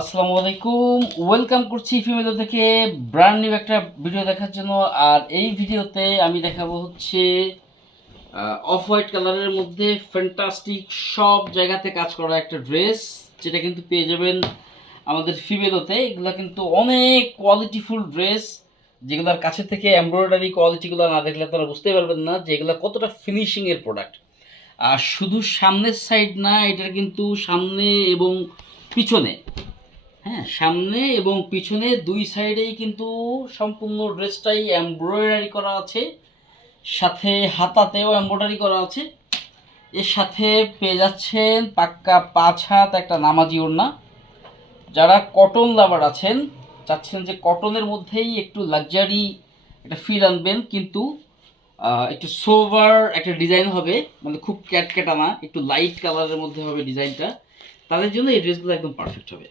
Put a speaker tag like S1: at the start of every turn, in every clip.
S1: আসসালামু আলাইকুম। ওয়েলকাম করছি ফিমেলো থেকে। ব্র্যান্ড নিউ একটা ভিডিও দেখার জন্য। আর এই ভিডিওতে আমি দেখাবো হচ্ছে অফ হোয়াইট কালারের মধ্যে ফ্যান্টাস্টিক সব জায়গাতে কাজ করা একটা ড্রেস যেটা কিন্তু পেয়ে যাবেন আমাদের ফিমেলোতে এগুলো কিন্তু অনেক কোয়ালিটিফুল ড্রেস যেগুলোর কাছে থেকে এমব্রয়ডারি কোয়ালিটিগুলো না দেখলে আপনারা বুঝতে পারবেন না যে এগুলো কতটা ফিনিশিংয়ের প্রোডাক্ট আর শুধু সামনের সাইড না, এটার কিন্তু সামনে এবং পিছনে হ্যাঁ সামনে এবং পিছনে দুই সাইডেই কিন্তু সম্পূর্ণ ড্রেসটাই এমব্রয়ডারি করা আছে। সাথে হাতাতেও এমব্রয়ডারি করা আছে। এর সাথে পেয়ে যাচ্ছেন পাক্কা পাঁচ হাত একটা নামাজি ওড়না। যারা কটন লাভার আছেন, চাচ্ছেন যে কটনের মধ্যেই একটু লাক্সারি একটা ফিল আনবেন, কিন্তু একটু সোভার একটা ডিজাইন হবে মানে খুব ক্যাটক্যাটা না একটু লাইট কালারের মধ্যে হবে ডিজাইনটা তাদের জন্য এই ড্রেসগুলো একদম পারফেক্ট হবে।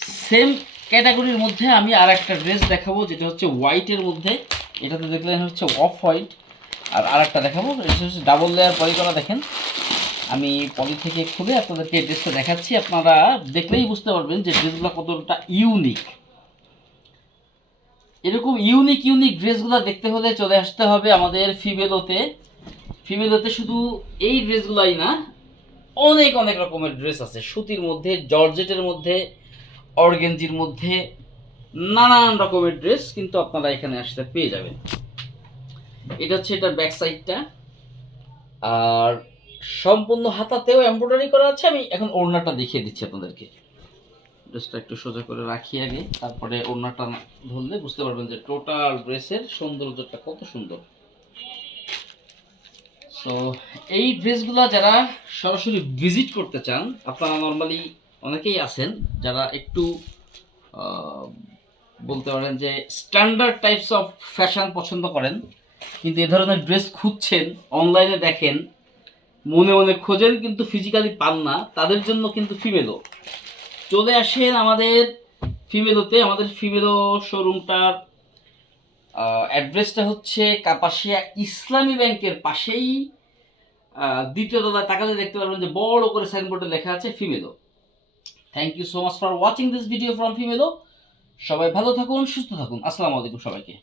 S1: সেম ক্যাটাগরির মধ্যে আমি আর একটা ড্রেস দেখাবো, যেটা হচ্ছে হোয়াইটের মধ্যে। এটাতে দেখলেন হচ্ছে অফ হোয়াইট আর আর একটা দেখাবো, এটা হচ্ছে ডাবল লেয়ার পলি করা দেখেন। আমি পলি থেকে খুলে আপনাদেরকে ড্রেসটা দেখাচ্ছি। আপনারা দেখলেই বুঝতে পারবেন যে ড্রেসগুলো কতটা ইউনিক এরকম ইউনিক ইউনিক ড্রেসগুলো দেখতে হলে চলে আসতে হবে আমাদের ফিমেলোতে। ফিমেলোতে শুধু এই ড্রেসগুলাই না, অনেক অনেক রকমের ড্রেস আছে। সুতির মধ্যে, জর্জেটের মধ্যে অর্গেঞ্জির মধ্যে নানান রকমের ড্রেস কিন্তু আপনারা এখানে আসতে পেয়ে যাবেন। এটা হচ্ছে এটার ব্যাক সাইডটা আর সম্পূর্ণ হাতাতেও এমব্রয়ডারি করা আছে। আমি এখন ওড়নাটা দেখিয়ে দিচ্ছি আপনাদেরকে। ড্রেসটা একটু সোজা করে রাখি আগে। তারপরে ওড়নাটা ধরলে বুঝতে পারবেন যে টোটাল ড্রেসের সৌন্দর্যটা কত সুন্দর। সো এই ড্রেসগুলো যারা সরাসরি ভিজিট করতে চান, আপনারা নর্মালি অনেকেই আছেন যারা একটু বলতে পারেন যে স্ট্যান্ডার্ড টাইপস অফ ফ্যাশন পছন্দ করেন, কিন্তু এ ধরনের ড্রেস খুঁজছেন অনলাইনে দেখেন, মনে মনে খোঁজেন কিন্তু ফিজিক্যালি পান না, তাদের জন্য কিন্তু ফিমেলো চলে আসেন আমাদের ফিমেলোতে আমাদের ফিমেলো শোরুমটার অ্যাড্রেসটা হচ্ছে কাপাসিয়া ইসলামী ব্যাংকের পাশেই দ্বিতীয় তলায় তাকালে দেখতে পারবেন যে বড় করে সাইনবোর্ডে লেখা আছে Femelo thank you so much for watching this video from Femelo সবাই ভালো থাকুন, সুস্থ থাকুন। আসসালামু আলাইকুম সবাইকে।